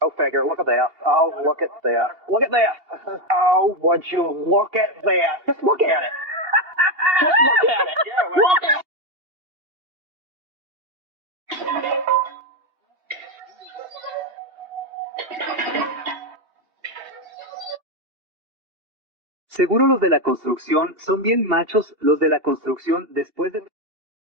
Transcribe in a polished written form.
Go figure. Look at that. Oh, look at that. Look at that. Oh, would you look at that? Just look at it. Just look at it. Yeah, look at it. Seguro los de la construcción son bien machos los de la construcción después de...